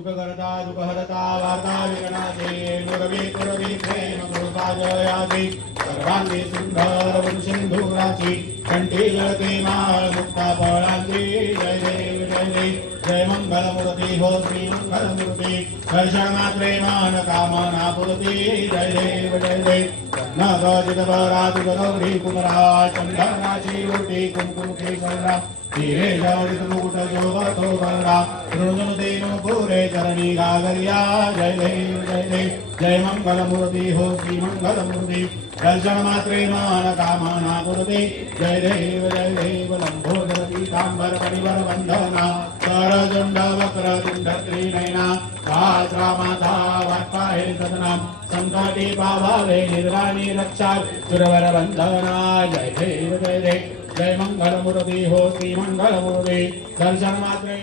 सुखकर्ता दुःखहर्ता वार्ता विघ्नाते नुरवी तुरवी प्रेम कृपाजयाते सर्वांगी सुंदर वंशिंधुराची कंठी जळते माळ मुक्ता फळांची जय देव जय देव जय मंगलमूर्ती हो श्री मंगलमूर्ती दर्शन मात्रे मान कामना पूर्ती जय देव जय देव नगजित बराती गौरी कुमरा चंदनाची ओटी कुमकुम केशरा हिरे जवळीत मुकुट शोभतो बरडा ऋणुजनु देनु पुरे चरणी गागरिया जय देव जय देव जय मंगलमूर्ती हो श्री मंगलमूर्ती दर्शन मात्रे मान कामना पूर्ती जय देव लंबोदर पीतांबर परिवर वंदना करजुंड वक्र तुंड त्रिनयना सहस्रमाथा वाक्पाहे सदनाम संकटी पावावे निर्वाणी रक्षा सुरवर वंदना जय देव जय मंगलमूर्ती हो श्री मंगलमूर्ती दर्शन मात्रे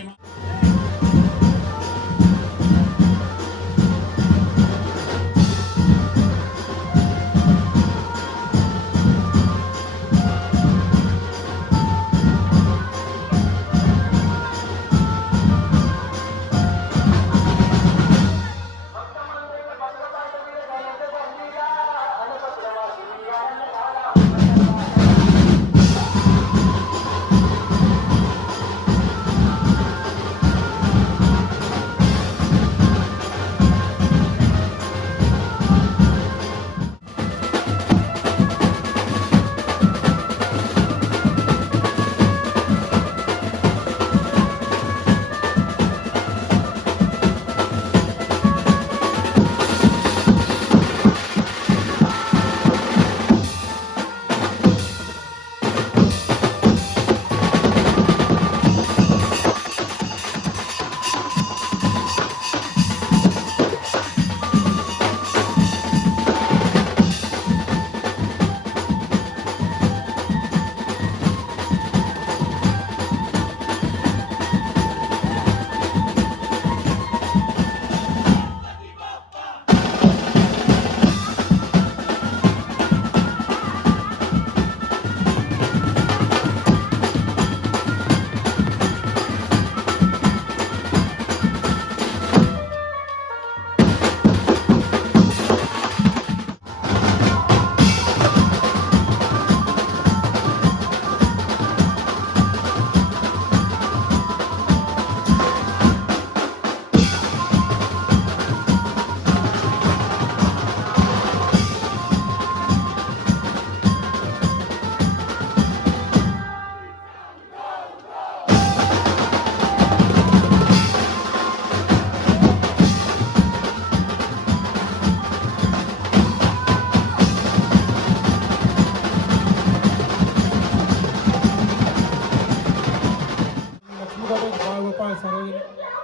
सार्वजनिक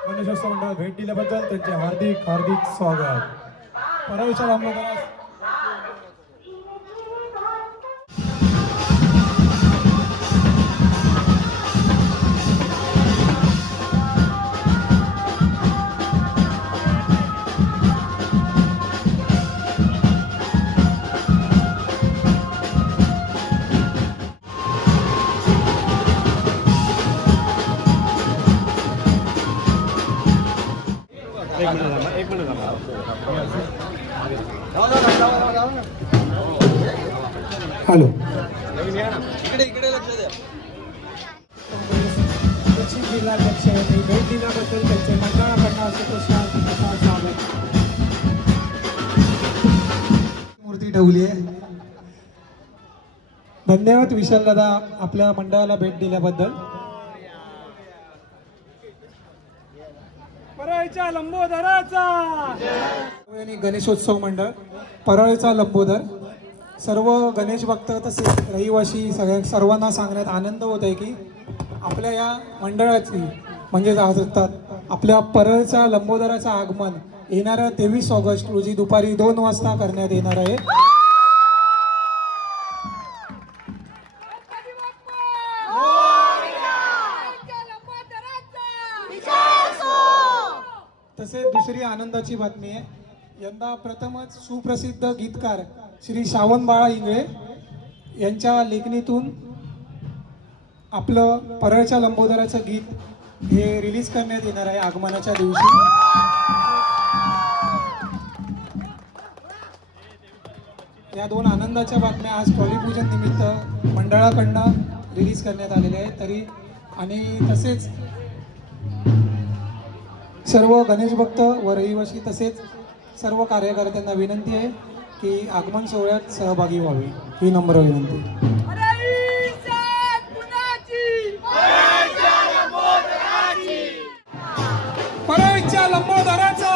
गणेशोत्सव मंडळात भेट दिल्याबद्दल त्यांचे हार्दिक हार्दिक स्वागत। परलच्या लांबोदरास हॅलो इकडे लक्ष द्या। जिल्हाध्यक्ष भेट दिल्याबद्दल त्यांचे मंडळाकडनं स्वागत। मूर्ती ठेवली आहे। धन्यवाद विशाल दादा आपल्या मंडळाला भेट दिल्याबद्दल। परळच्या लंबोदराचा गणेशोत्सव मंडळ परळचा लंबोदर सर्व गणेश भक्त तसेच रहिवासी सर्वांना सांगण्यात आनंद होत आहे की आपल्या या मंडळाची म्हणजे आपल्या परळचा लंबोदराचं आगमन येणाऱ्या 23 ऑगस्ट रोजी दुपारी 2 वाजता करण्यात येणार आहे। तसेच दुसरी आनंदाची बातमी आहे, यंदा प्रथमच सुप्रसिद्ध गीतकार श्री श्रावण बाळा इंगळे यांच्या लेखणीतून आपलं परळच्या लंबोदराचं गीत हे रिलीज करण्यात येणार आहे आगमनाच्या दिवशी. या दोन आनंदाच्या बातम्या आज ट्रॉली पूजन निमित्त मंडळाकडनं रिलीज करण्यात आलेल्या आहेत. तरी आणि तसेच सर्व गणेश भक्त व रहिवासी तसेच सर्व कार्यकर्त्यांना विनंती आहे की आगमन सोहळ्यात सहभागी व्हावे, ही नम्र विनंती. परलच्या लंबोदराचा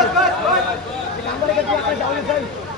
बस बस बस